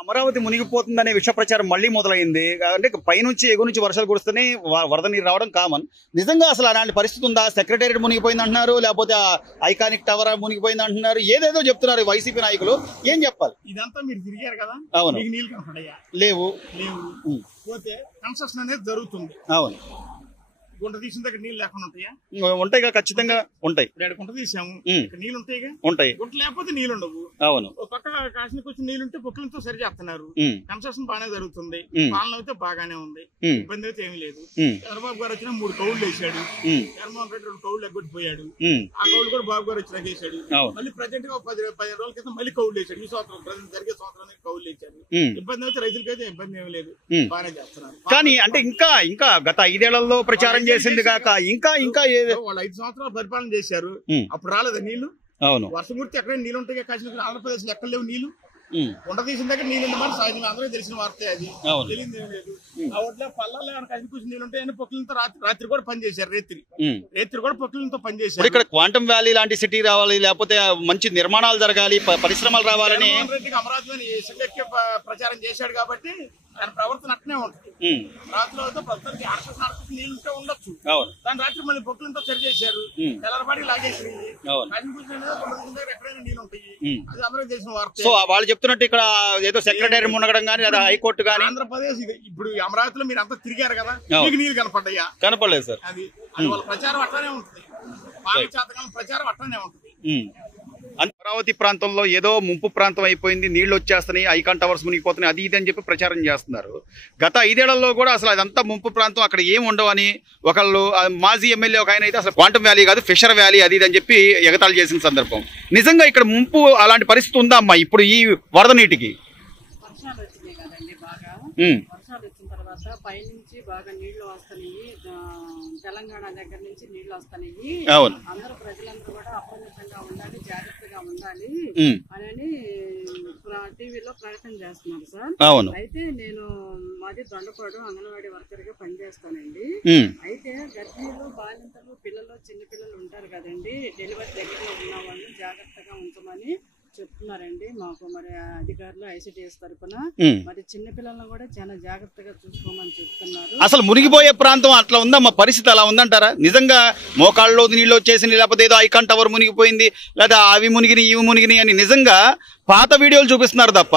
అమరావతి మునిగిపోతుందనే విష ప్రచారం మళ్లీ మొదలైంది. అంటే పైనుంచి ఎగువ నుంచి వర్షాలు కురుస్తూనే వరద నీరు రావడం కామన్. నిజంగా అసలు అలాంటి పరిస్థితి ఉందా? సెక్రటేరియట్ మునిగిపోయింది అంటున్నారు, లేకపోతే ఐకానిక్ టవర్ మునిగిపోయింది అంటున్నారు, ఏదేదో చెప్తున్నారు వైసీపీ నాయకులు. ఏం చెప్పాలి? ఇదంతా మీరు తిరిగారు కదా, అవును, నీళ్ళు కనపడయ్యా లేవు. పోతే కన్స్ట్రక్షన్ అనేది జరుగుతుంది. అవును, గుంట తీసిన దగ్గర నీళ్ళు లేకుండా ఉంటాయా? ఉంటాయి, ఖచ్చితంగా ఉంటాయి. గుంట తీసాము, నీళ్ళు ఉంటాయిగా, ఉంటాయి. గుంట లేకపోతే నీళ్ళు ఉండవు. అవును, ఒక పక్క కాశీకి వచ్చి నీళ్ళుంటే పొక్కులతో సరి చేస్తున్నారు. కన్స్ట్రక్షన్ బాగానే జరుగుతుంది, పాలన అయితే బాగానే ఉంది, ఇబ్బంది అయితే ఏమీ లేదు. చంద్రబాబు గారు వచ్చిన 3 కౌళ్ళు వేసాడు, జగన్మోహన్ రెడ్డి 2 కౌళ్ళు ఎగ్గొట్టిపోయాడు. ఆ కౌళ్ళు కూడా బాబు గారు వచ్చినాక వేసాడు. మళ్ళీ ప్రజెంట్ గా 15 రోజుల క్రితం మళ్ళీ కౌళ్ళు వేసాడు. ఈ సంవత్సరం ప్రజెంట్ జరిగే సంవత్సరానికి కౌళ్ళు వేసాడు. ఇబ్బంది అయితే రైతులకైతే ఇబ్బంది ఏమీ లేదు, బాగానే చేస్తున్నారు. కానీ అంటే ఇంకా గత 5 ఏళ్లలో ప్రచారం చేసింది కాక ఇంకా వాళ్ళు 5 సంవత్సరాలు పరిపాలన చేశారు, అప్పుడు రాలేదా నీళ్లు? అవును, వర్షం గుర్తి ఎక్కడ నీళ్ళు ఉంటాయి. కాశ్మీర్ ఆంధ్రప్రదేశ్ లో ఎక్కడ లేవు నీళ్లు. వంట తీసిన దగ్గర నీళ్ళు ఉండమని సహజంగా అందరూ తెలిసిన వార్తే, అది తెలియదు ఏం లేదు. ఆ ఒడ్ల పల్లెల్లో కసి కూర్చి నీళ్ళు ఉంటాయని పొక్కులతో రాత్రి కూడా పనిచేశారు. రేత్రి కూడా పొక్కులతో పనిచేశారు. ఇక్కడ క్వాంటమ్ వ్యాలీ లాంటి సిటీ రావాలి, లేకపోతే మంచి నిర్మాణాలు జరగాలి, పరిశ్రమలు రావాలని రెడ్డికి అమరావతిలోని ప్రచారం చేశాడు కాబట్టి ఆయన ప్రవర్తన అట్నే ఉంటుంది. రాత్రిలో ప్రస్తుతానికి ఆర్టిస్ట్ నీళ్ళు ఉంటే ఉండొచ్చు, దాని రాత్రి మళ్ళీ పొక్కులతో సరి చేశారు, తెల్లరపాటి లాగేసి ఎక్కడైనా నీళ్ళు ఉంటాయి. అది అందరూ చేసిన వార్త. సో వాళ్ళు చెప్తున్నట్టు ఇక్కడ ఏదో సెక్రటరీ మునగడం కానీ లేదా హైకోర్టు కానీ ఆంధ్రప్రదేశ్ ఇప్పుడు అమరావతిలో మీరు అంతా తిరిగారు కదా, మీకు నీళ్ళు కనపడ్డాయా? కనపడలేదు సార్. అది వాళ్ళ ప్రచారం అట్లానే ఉంటుంది, పాలచాతకాలం ప్రచారం అట్లానే ఉంటుంది. అమరావతి ప్రాంతంలో ఏదో ముంపు ప్రాంతం అయిపోయింది, నీళ్లు వచ్చేస్తున్నాయి, ఐకాన్ టవర్స్ మునిగిపోతున్నాయి, అది ఇది అని చెప్పి ప్రచారం చేస్తున్నారు. గత 5 ఏళ్లలో కూడా అసలు అదంతా ముంపు ప్రాంతం, అక్కడ ఏం ఉండవని ఒకళ్ళు మాజీ ఎమ్మెల్యే ఒక ఆయన అయితే అసలు క్వాంటమ్ వ్యాలీ కాదు ఫిషర్ వ్యాలీ అది ఇది అని చెప్పి ఎగతాళి చేసిన సందర్భం. నిజంగా ఇక్కడ ముంపు అలాంటి పరిస్థితి ఉందా అమ్మా ఇప్పుడు ఈ వరద నీటికి? వర్షాలు వచ్చినాయి కదండి, బాగా వర్షాలు వచ్చిన తర్వాత పైనుంచి బాగా నీళ్లు వస్తున్నాయి, తెలంగాణ దగ్గర నుంచి నీళ్లు వస్తున్నాయి. అందరూ ప్రజలందరూ కూడా అప్రమత్తంగా ఉండాలి, జాగ్రత్తగా ఉండాలి అని టీవీలో ప్రకటన చేస్తున్నారు సార్. అయితే నేను మాది దొండపాడు అంగన్వాడీ వర్కర్ గా పనిచేస్తానండి. అయితే గర్భిణీలు, బాలింతలు, పిల్లలు, చిన్న పిల్లలు ఉంటారు కదండి, డెలివరీ దగ్గరలో ఉన్న వాళ్ళు జాగ్రత్తగా ఉంచమని చెప్తున్నారండి మాకు. మరి అధికారులు ఐసిడిఎస్ తరఫున మరి చిన్న పిల్లలను కూడా చాలా జాగ్రత్తగా చూసుకోమని చెప్తున్నారు. అసలు మునిగిపోయే ప్రాంతం అట్లా ఉందా? మా పరిస్థితి అలా ఉందంటారా? నిజంగా మోకాళ్ళలో నీళ్ళు వచ్చేసింది, లేకపోతే ఏదో ఐకాన్ టవర్ మునిగిపోయింది, లేదా అవి మునిగినాయి ఇవి మునిగినాయి అని నిజంగా పాత వీడియోలు చూపిస్తున్నారు తప్ప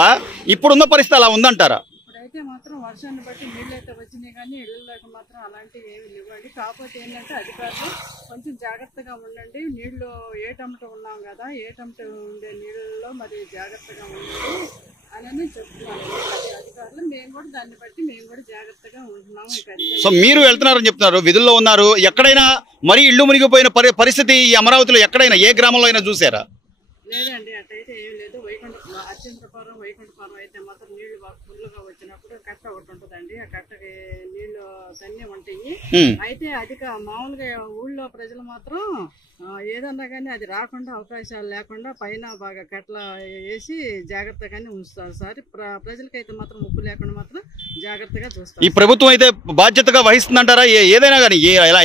ఇప్పుడున్న పరిస్థితి అలా ఉందంటారా? ఇప్పుడైతే మాత్రం వర్షాన్ని బట్టి నీళ్ళు అయితే వచ్చినాయి కానీ ఇళ్ళలోకి మాత్రం అలాంటివి ఏమి లేవండి. కాకపోతే ఏంటంటే అధికారులు కొంచెం జాగ్రత్తగా ఉండండి, నీళ్లు ఏటమ్మట ఉన్నాం కదా, ఏటమ్మట ఉండే నీళ్ళలో మరి జాగ్రత్తగా ఉండండి అని చెప్తున్నాను అధికారులు. మేము కూడా దాన్ని బట్టి మేము కూడా జాగ్రత్తగా ఉంటున్నాము. సో మీరు వెళ్తున్నారని చెప్తున్నారు, విధుల్లో ఉన్నారు. ఎక్కడైనా మరి ఇల్లు మునిగిపోయిన పరిస్థితి ఈ అమరావతిలో ఎక్కడైనా ఏ గ్రామంలో అయినా చూసారా? లేదండి, అట్టయితే ఏం లేదు. అత్యంతపురం వైకుంఠపురం అయితే మాత్రం నీళ్లు ఫుల్గా వచ్చినప్పుడు కట్ట ఒకటి ఉంటుందండి, ఆ కట్టకి నీళ్లు తన్నీ ఉంటాయి. అయితే మామూలుగా ఊళ్ళో ప్రజలు మాత్రం ఏదన్నా కానీ అది రాకుండా అవకాశాలు లేకుండా పైన బాగా కట్ల వేసి జాగ్రత్తగానే ఉంచుతారు సార్. ప్రజలకైతే మాత్రం ముప్పు లేకుండా మాత్రం జాగ్రత్తగా చూస్తారు. ఈ ప్రభుత్వం అయితే బాధ్యతగా వహిస్తుందంటారా? ఏదైనా కానీ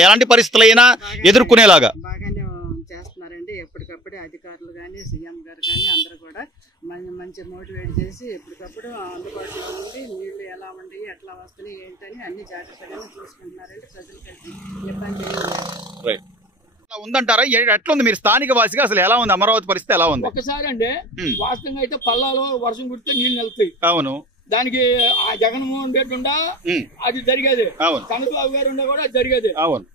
ఎలాంటి పరిస్థితులైనా ఎదుర్కొనేలాగా బాగానే చేస్తున్నారండి. ఎప్పటికప్పుడే అధికారులు కానీ సీఎం గారు కానీ అందరూ కూడా మంచి మోటివేట్ చేసి ఎప్పటికప్పుడు అందుబాటులో ఉండి నీళ్లు ఎలా ఉంటాయి, ఎట్లా వస్తున్నాయి ఏంటని అన్ని జాగ్రత్తగానే చూసుకుంటున్నారండి. ప్రజలకైతే ఇబ్బంది ఉందంటారా? ఎట్లా ఉంది? మీరు స్థానిక వాసిగా అసలు ఎలా ఉంది అమరావతి పరిస్థితి ఎలా ఉంది? ఒకసారి అండి వాస్తవంగా అయితే పల్లాలో వర్షం కుడితే నీళ్లు నిలుస్తాయి. అవును, దానికి ఆ జగన్మోహన్ రెడ్డి ఉండా అది జరిగేది, చంద్రబాబు గారు ఉండా కూడా జరిగేది.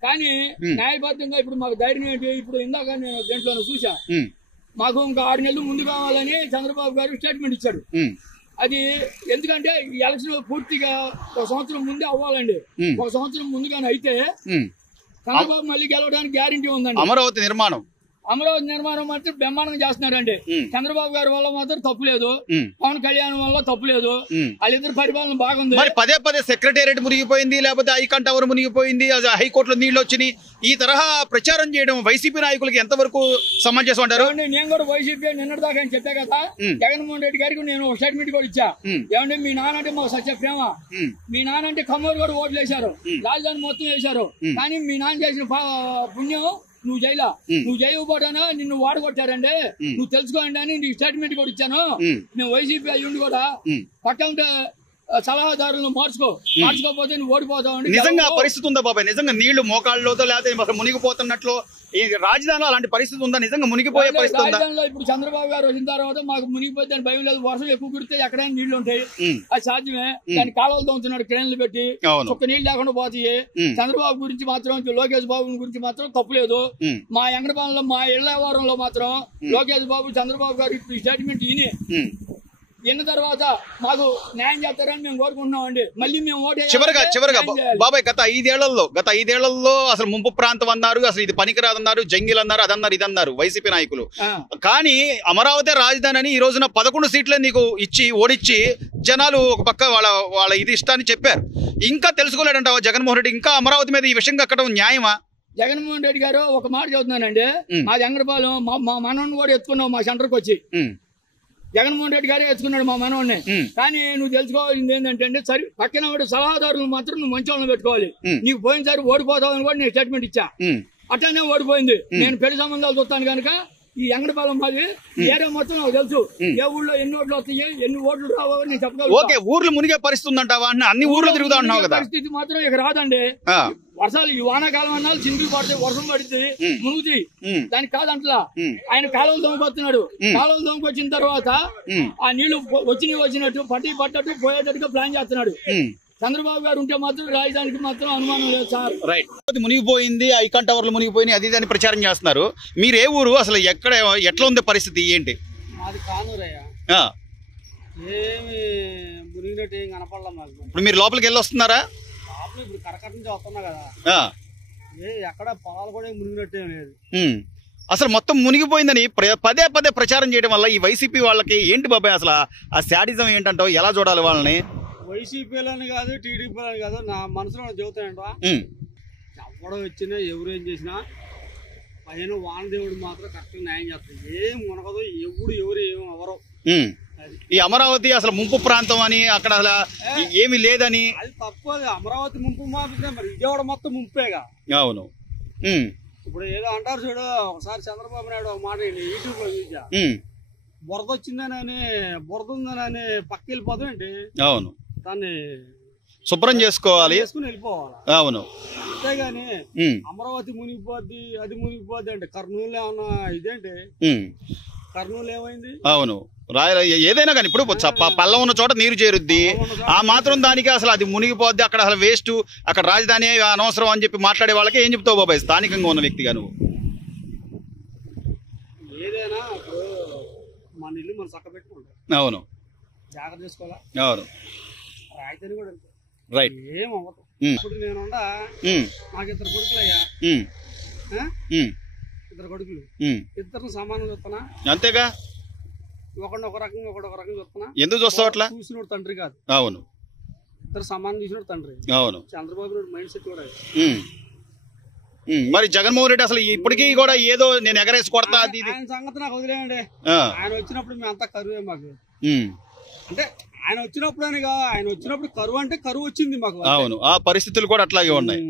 కానీ న్యాయబద్ధంగా ఇప్పుడు మాకు ధైర్యం ఏంటి? ఇప్పుడు ఇందాక నేను దేంట్లో చూసా, మాకు ఇంకా 6 నెలలు ముందు కావాలని చంద్రబాబు గారు స్టేట్మెంట్ ఇచ్చాడు. అది ఎందుకంటే ఈ ఎలక్షన్ పూర్తిగా 1 సంవత్సరం ముందే అవ్వాలండి. 1 సంవత్సరం ముందుగానే అయితే చంద్రబాబు మళ్ళీ గెలవడానికి గ్యారంటీ ఉందండి. అమరావతి నిర్మాణం మాత్రం బ్రహ్మాండంగా చేస్తున్నారండి. చంద్రబాబు గారి వల్ల మాత్రం తప్పు లేదు, పవన్ కళ్యాణ్ వల్ల తప్పు లేదు, వాళ్ళిద్దరు పరిపాలన బాగుంది. మరి పదే సెక్రటేరియట్ మునిగిపోయింది, లేకపోతే ఐకాన్ టవర్ మునిగిపోయింది, హైకోర్టులో నీళ్లు వచ్చినాయి, ఈ తరహా ప్రచారం చేయడం వైసీపీ నాయకులకి ఎంతవరకు సమంజసం అంటారు? నేను కూడా వైసీపీ నిన్నటిదాకా అని చెప్పా కదా, జగన్మోహన్ రెడ్డి గారికి నేను ఒక స్టేట్మెంట్ కూడా ఇచ్చా. ఏమంటే మీ నాన్న అంటే మాకు సత్య ప్రేమ, మీ నాన్న అంటే ఖమ్మూరు కూడా ఓట్లు వేశారు, రాజధాని మొత్తం వేశారు, కానీ మీ నాన్న చేసిన పుణ్యం నువ్వు జైలా నువ్వు చేయకపోతాను నిన్ను వాడగొట్టారండి నువ్వు తెలుసుకోండి అని నీకు స్టేట్మెంట్ కూడా ఇచ్చాను. మేము వైసీపీ అయ్యుండి కూడా పక్కన సలహాదారులను మార్చుకోకపోతే నువ్వు ఓడిపోతావు. నిజంగా పరిస్థితి ఉందా బాబాయ్? నిజంగా నీళ్లు మోకాళ్ళతో లేకపోతే మునిగిపోతున్నట్లు ఈ రాజధానిలో అలాంటి పరిస్థితి ఉందా? నిజంగా మునిగిపోయే పరిస్థితి ఉందా? రాజధానిలో ఇప్పుడు చంద్రబాబు గారు వచ్చిన తర్వాత మాకు మునిగిపోతే భయం లేదు. వర్షం ఎక్కువ కుడితే ఎక్కడైనా నీళ్లు ఉంటాయి, అది సాధ్యమే. దాని కాలువలు తోముతున్నాడు క్రేన్లు పెట్టి, ఒక్క నీళ్లు లేకుండా పోతాయి. చంద్రబాబు గురించి మాత్రం, లోకేష్ బాబు గురించి మాత్రం తప్పులేదు. మా ఎంగడపాలెంలో మా ఇళ్ల వ్యవహారంలో మాత్రం లోకేష్ బాబు చంద్రబాబు గారు ఇప్పుడు స్టేట్మెంట్ విన్న తర్వాత మాకు న్యాయం చేస్తారని మేము కోరుకుంటున్నామండి. మళ్ళీ మేము చివరగా బాబాయ్ గత ఐదేళ్లలో అసలు ముంపు ప్రాంతం అన్నారు, అసలు ఇది పనికిరాదన్నారు, జంగిల్ అన్నారు, అదన్నారు ఇదన్నారు వైసీపీ నాయకులు. కానీ అమరావతి రాజధాని అని ఈ రోజున 11 సీట్లే నీకు ఇచ్చి ఓడిచ్చి జనాలు ఒక పక్క వాళ్ళ ఇది ఇష్టాన్ని చెప్పారు. ఇంకా తెలుసుకోలేడంటావా జగన్మోహన్ రెడ్డి? ఇంకా అమరావతి మీద ఈ విషయం కక్కడం న్యాయమా? జగన్మోహన్ రెడ్డి గారు ఒక మాట చెబుతున్నానండి, మా ఎంగడపాలెం మా మనోడిని కూడా ఎత్తుకున్నావు మా సెంటర్కి వచ్చి. జగన్మోహన్ రెడ్డి గారే ఎత్తుకున్నాడు మా మనోడిని. కానీ నువ్వు తెలుసుకోవాల్సింది ఏంటంటే సరే పక్కన సలహాదారులు మాత్రం నువ్వు మంచి వాళ్ళని పెట్టుకోవాలి. నీకు పోయినసారి ఓడిపోతావు అని కూడా నేను స్టేట్మెంట్ ఇచ్చా, అట్లనే ఓడిపోయింది. నేను పెళ్లి సంబంధాలు చూస్తాను కనుక ఈ ఎంగడపాలెం మాది ఏరియా మొత్తం నాకు తెలుసు. ఏ ఊళ్ళో ఎన్ని ఓట్లు వస్తాయి, ఎన్ని ఓట్లు రావో నేను చెప్పగలను. ఊర్లు మునిగే పరిస్థితి ఉందంటావా? అన్ని ఊర్లు తిరుగుతా ఉన్నావు కదా. పరిస్థితి మాత్రం ఇక రాదండి. వర్షాలు ఈ వానాకాలం అన్నాలు చిందులు పడితే వర్షం పడితే మునుగుతాయి, దానికి కాదంటలా. ఆయన కాలువలు దొంగకొస్తున్నాడు. కాలువలు దొంగకొచ్చిన తర్వాత ఆ నీళ్లు వచ్చినట్టు పట్టట్టు పోయేటట్టుగా ప్లాన్ చేస్తున్నాడు. చంద్రబాబు గారు ఉంటే మాత్రం రాజధానికి మాత్రం అనుమానం లేదు సార్. రైట్, మునిగిపోయింది, ఐకాన్ టవర్లు మునిగిపోయినాయి, అది అని ప్రచారం చేస్తున్నారు. మీరు ఏ ఊరు? అసలు ఎట్లా ఉంది పరిస్థితి ఏంటి? మాది కానూరయ్య. ఏమి మునిగినట్టు ఏం కనపడలా మాకు. ఇప్పుడు మీరు లోపలికి వెళ్ళి వస్తున్నారా? ఇప్పుడు కరకట్ట నుంచి వస్తున్నా కదా, ఎక్కడ పొలాలు కూడా మునిగినట్టు ఏం లేదు. అసలు మొత్తం మునిగిపోయిందని పదే ప్రచారం చేయడం వల్ల ఈ వైసీపీ వాళ్ళకి ఏంటి బాబాయ్ అసలు ఆ శాడిజం ఏంటంటావు? ఎలా చూడాలి వాళ్ళని? వైసీపీలని కాదు, టీడీపీలని కాదు, నా మనసులో చెబుతాయంట. ఎవడో వచ్చినా ఎవరు ఏం చేసినా పైన వానదేవుడు మాత్రం కరెక్ట్గా న్యాయం చేస్తాడు. ఏం మునగదు, ఎవరు ఏం ఎవరో. ఈ అమరావతి అసలు ముంపు ప్రాంతం అని అక్కడ అసలు ఏమి లేదని అది తప్పు. అది అమరావతి ముంపు మాత్రమే, మరి విజయవాడ మొత్తం ముంపేగా. అవును. ఇప్పుడు ఏదో అంటారు చూడు, ఒకసారి చంద్రబాబు నాయుడు ఒక మాట యూట్యూబ్ లో చూసా, బురద వచ్చిందని బురద ఉందని పక్క వెళ్ళిపోతాం ఏంటి? అవును, దాన్ని శుభ్రం చేసుకోవాలి, వెళ్ళిపోవాలి. అవును, అంతేగాని అమరావతి మునిగిపోద్ది అది మునిగిపోద్ది అంటే కర్నూలు ఏమన్నా ఇదేంటి? కర్నూలు ఏమైంది? అవును, ఏదైనా కానీ ఇప్పుడు పల్లం ఉన్న చోట నీరు చేరుద్ది, ఆ మాత్రం దానికి అసలు అది మునిగిపోద్ది, అక్కడ అసలు వేస్ట్, అక్కడ రాజధాని అనవసరం అని చెప్పి మాట్లాడే వాళ్ళకి ఏం చెప్తావు బాబాయ్ స్థానికంగా ఉన్న వ్యక్తిగా నువ్వు? ఏదైనా ఇప్పుడు మన ఇల్లు మనం చక్క పెట్టుకుంటాం. అవును, జాగ్రత్త చేసుకోవాలా. అవును, రాజధాని కూడా రైట్. ఏం అవ్వదు. ఇప్పుడు నేను నాకు 2 కొడుకులయ్యా, 2 కొడుకులు, ఇద్దరు సమానం చూస్తున్నా అంతేగా. ఒకటి ఒక రకంగా ఒకటి ఒక రకంగా చూస్తున్నా. ఎందుకు చూస్తావు అట్లా? చూసినోడు తండ్రి కాదు. అవును, ఇద్దరు సమానం చూసినోడు తండ్రి. అవును, చంద్రబాబు నాయుడు మైండ్ సెట్ కూడా. మరి జగన్మోహన్ రెడ్డి అసలు ఇప్పటికీ కూడా ఏదో నేను ఎగరేసి కొడతా అది ఆయన సంగతి నాకు వదిలేయండి. ఆయన వచ్చినప్పుడు మేము అంతా కరువే మాకు. అంటే ఆయన వచ్చినప్పుడు ఆయన వచ్చినప్పుడు కరువు అంటే కరువు వచ్చింది మాకు. అవును, ఆ పరిస్థితులు కూడా అట్లాగే ఉన్నాయి.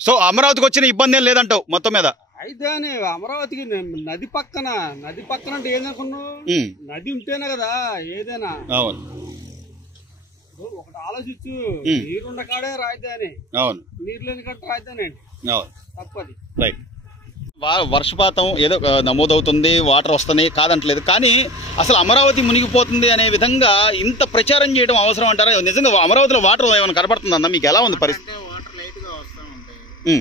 సో అమరావతికి వచ్చిన ఇబ్బంది ఏం లేదంటావు మొత్తం మీద? అయితే అమరావతికి నది పక్కన అంటే ఏదనుకున్నావు? నది ఉంటేనే కదా ఏదైనా. అవును, ఒకటి ఆలోచించు, నీరున్న కాడే రాజధాని. అవును, నీరు లేని కాడ రాజధాని. అవును, తప్పది. రైట్. వర్షపాతం ఏదో నమోదవుతుంది, వాటర్ వస్తున్నాయి కాదంటలేదు, కానీ అసలు అమరావతి మునిగిపోతుంది అనే విధంగా ఇంత ప్రచారం చేయడం అవసరం అంటారా? నిజంగా అమరావతిలో వాటర్ ఏమైనా కనపడుతుందన్న మీకు? ఎలా ఉంది పరిస్థితి? వాటర్ లైట్ గా వస్తా ఉంటాయి,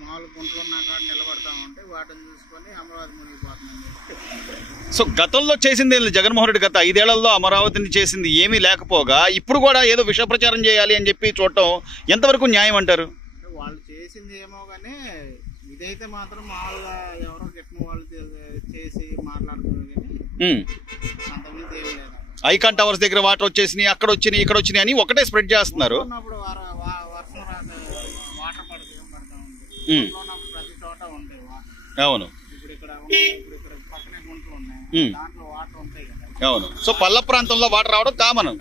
మామూలు గుంటలు ఉన్న కాడ నిలబడతా ఉంటాయి, వాటిని చూసుకొని అమరావతి మునిగిపోతుంది. సో గతంలో చేసింది జగన్మోహన్ రెడ్డి గత 5 ఏళ్లలో అమరావతిని చేసింది ఏమీ లేకపోగా ఇప్పుడు కూడా ఏదో విష ప్రచారం చేయాలి అని చెప్పి చూడటం ఎంతవరకు న్యాయం అంటారు? వాళ్ళు చేసింది ఏమో కానీ ఇదైతే మాత్రం మామూలుగా ఎవరో గిట్టిన వాళ్ళు చేసి మాట్లాడుతున్నారు కానీ అంతకుమించి ఏం లేదు. ఐకాన్ టవర్స్ దగ్గర వాటర్ వచ్చేసినాయి, అక్కడ వచ్చినాయి, ఇక్కడ వచ్చినాయి అని ఒకటే స్ప్రెడ్ చేస్తున్నారు. వర్షం రాక వాటర్ పడతా ఉంది, ప్రతి చోట ఉంటాయి వాటర్. అవును, ఇప్పుడు ఇక్కడ పక్కనే గుంటలు ఉన్నాయి, దాంట్లో వాటర్ ఉంటాయి కదా. అవును, సో పల్ల ప్రాంతంలో వాటర్ రావడం కామన్.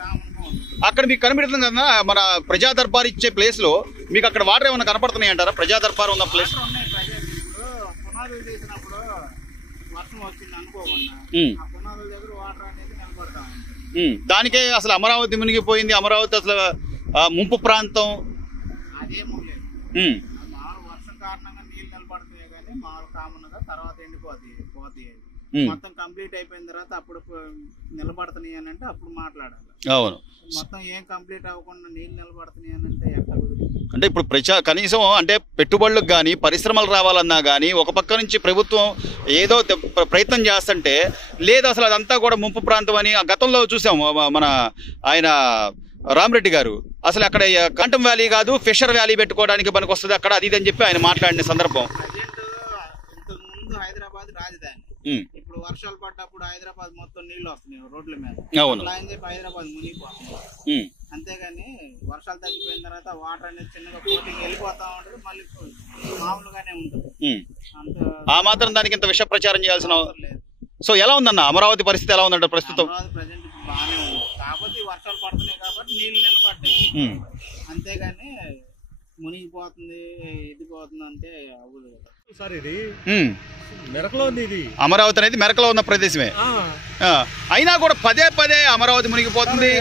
అక్కడ మీకు కనిపెడుతుంది కదా మన ప్రజా దర్బార్ ఇచ్చే ప్లేస్ లో మీకు అక్కడ వాటర్ ఏమైనా కనపడుతున్నాయి అంటారా? ప్రజా దర్బార్ ఉన్న ప్లేస్ ఇప్పుడు పునాదులు తీసినప్పుడు వర్షం వచ్చింది అనుకోకుండా ఆ పునాదుల దగ్గర వాటర్ అనేది నిలబడతా ఉంది. దానికే అసలు అమరావతి మునిగిపోయింది, అమరావతి అసలు ముంపు ప్రాంతం అదేమో లేదు. మామూలు వర్షం కారణంగా నీళ్ళు నిలబడుతున్నాయి కానీ మామూలు కామన్ గా తర్వాత ఎండిపోతాయి. మొత్తం కంప్లీట్ అయిపోయిన తర్వాత అప్పుడు నిలబడుతున్నాయి అని అంటే అప్పుడు మాట్లాడాలి. అవును, మొత్తం ఏం కంప్లీట్ అవ్వకుండా నీళ్ళు నిలబడుతున్నాయి అని అంటే ఎట్లా అంటే ఇప్పుడు కనీసం అంటే పెట్టుబడులకు కానీ పరిశ్రమలు రావాలన్నా కానీ ఒక పక్క నుంచి ప్రభుత్వం ఏదో ప్రయత్నం చేస్తుంటే లేదు అసలు అదంతా కూడా ముంపు ప్రాంతం అని గతంలో చూసాము. మన ఆయన రామరెడ్డి గారు అసలు అక్కడ కాంటం వ్యాలీ కాదు ఫిషర్ వ్యాలీ పెట్టుకోవడానికి పనికి వస్తుంది అక్కడ అది అని చెప్పి ఆయన మాట్లాడిన సందర్భం. ముందు హైదరాబాద్ రాజధాని, ఇప్పుడు వర్షాలు పడ్డప్పుడు హైదరాబాద్ మొత్తం నీళ్లు వస్తున్నాయి రోడ్ల మీద. అట్లా అని చెప్పి హైదరాబాద్ మునిగిపోతుంది. అంతేగాని వర్షాలు తగ్గిపోయిన తర్వాత వాటర్ అనేది చిన్నగా పోటీకి వెళ్ళిపోతా ఉంటుంది, మళ్ళీ మామూలుగానే ఉంటుంది. ఆ మాత్రం దానికి ఇంత విష ప్రచారం చేయాల్సిన లేదు. సో ఎలా ఉందన్న అమరావతి పరిస్థితి ఎలా ఉందంటే ప్రస్తుతం? ప్రజెంట్ బాగానే ఉంది, కాకపోతే వర్షాలు పడుతున్నాయి కాబట్టి నీళ్లు నిలబడ్డాయి. అంతేగాని మునిగిపోతుంది ఎదిగిపోతుంది అంటే అవ్వదు కదా సార్. ఇది మెరకలో ఉంది, ఇది అమరావతి అనేది మెరకలో ఉన్న ప్రదేశమే. అయినా కూడా పదే పదే అమరావతి మునిగిపోతుంది,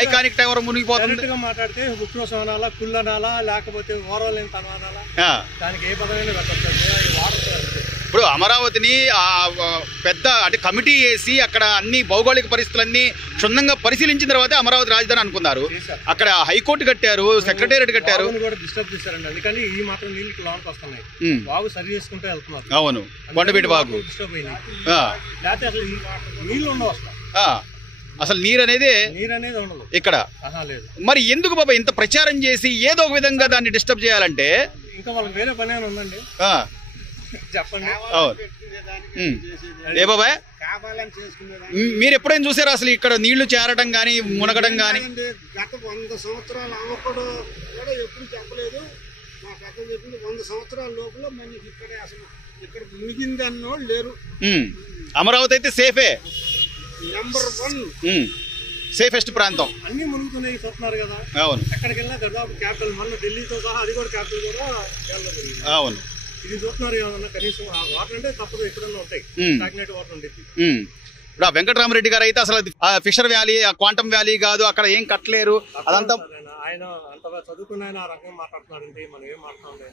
ఐకానిక్ టవర్ మునిగిపోతుంది. మాట్లాడితే ఉక్రోసం అనాలా, కుళ్ళు అనాలా, లేకపోతే ఓరలేని తన అనాలా, దానికి ఏ పదమైనా పెట్టచ్చు. ఇప్పుడు అమరావతిని పెద్ద అంటే కమిటీ వేసి అక్కడ అన్ని భౌగోళిక పరిస్థితులన్నీ క్షుణ్ణంగా పరిశీలించిన తర్వాత అమరావతి రాజధాని అనుకున్నారు. అక్కడ హైకోర్టు కట్టారు, సెక్రటేరియట్ కట్టారు, డిస్టర్బ్ చేశారండి. అందుకని ఈ మాత్రం నీళ్ళు లోనికి వస్తున్నాయి, బాగు సరి చేసుకుంటే వెళ్తున్నారు. అవును, కొండపేట బాగు డిస్టర్బ్ అయినాయి, లేకపోతే అసలు నీళ్ళు ఉండవు అసలు నీరు అనేది ఉండదు ఇక్కడ. మరి ఎందుకు బాబా ఇంత ప్రచారం చేసి ఏదో ఒక విధంగా దాన్ని డిస్టర్బ్ చేయాలంటే? ఇంకా వాళ్ళకి వేరే పని ఏమైనా ఉందండి చెప్పండి. ఏ బాబాయ్ మీరు ఎప్పుడైనా చూసారా అసలు ఇక్కడ నీళ్లు చేరడం గానీ మునగడం గానీ? గత 100 సంవత్సరాలు అవ్వకూడదు కూడా ఎప్పుడు చెప్పలేదు. మా పెద్ద చెప్పింది 100 సంవత్సరాల లోపల మనకి ఇక్కడ అసలు ఇక్కడ మునిగింది అన్నోళ్ళు లేరు. అమరావతి అయితే సేఫే, నెంబర్ 1 సేఫెస్ట్ ప్రాంతం. అన్ని మునుగుతున్నాయి చూస్తున్నారు కదా. అవును, ఎక్కడికి వెళ్ళినా దాదాపు క్యాపిటల్, మన ఢిల్లీతో సహా అది కూడా క్యాపిటల్ కూడా. అవును, ఇది చూస్తున్నారు ఏమన్నా కనీసం వాటర్ అంటే తప్పదు ఎక్కడన్నా ఉంటాయి, స్టాగ్నేట్ వాటర్ ఉండేది. ఇప్పుడు వెంకటరామరెడ్డి గారు అయితే అసలు ఫిషర్ వ్యాలీ, క్వాంటమ్ వ్యాలీ కాదు అక్కడ ఏం కట్టలేరు అదంతా. ఆయన అంతగా చదువుకున్న ఆయన ఆ రకంగా మాట్లాడుతున్నాడంటే మనం ఏం మాట్లాడుతున్నాం,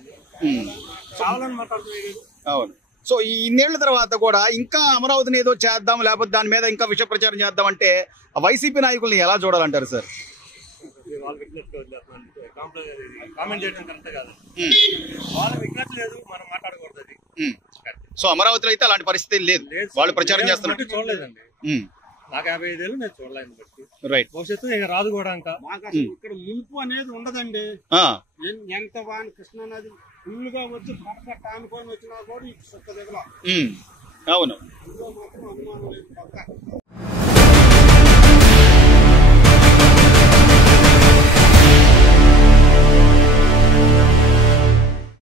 చావాలని మాట్లాడుతున్నాయి. అవును. సో ఈ ఇన్నేళ్ల తర్వాత కూడా ఇంకా అమరావతిని ఏదో చేద్దాం లేకపోతే దాని మీద ఇంకా విష ప్రచారం చేద్దాం అంటే వైసీపీ నాయకుల్ని ఎలా చూడాలంటారు సార్? వాళ్ళ విజ్ఞప్తి కామెంట్ చేయడం కరెక్ట్ కాదు, వాళ్ళ విజ్ఞప్తి లేదు, మనం మాట్లాడకూడదు అది. సో అమరావతిలో అయితే అలాంటి పరిస్థితి లేదు, వాళ్ళు ప్రచారం చేస్తున్నారు. చూడలేదండి, నాకు 55 ఏళ్ళు నేను చూడలేదు బట్టి. రైట్, భవిష్యత్తు ఇంకా రాదు కూడా. ఇంకా ఇక్కడ ముంపు అనేది ఉండదండి. ఎంత వాని కృష్ణా నది ఫుల్గా వచ్చి పక్కట అనుకొని వచ్చినా కూడా ఈ సుక్క దగ్గర. అవును, మాత్రం అనుమానం లేదు. పక్క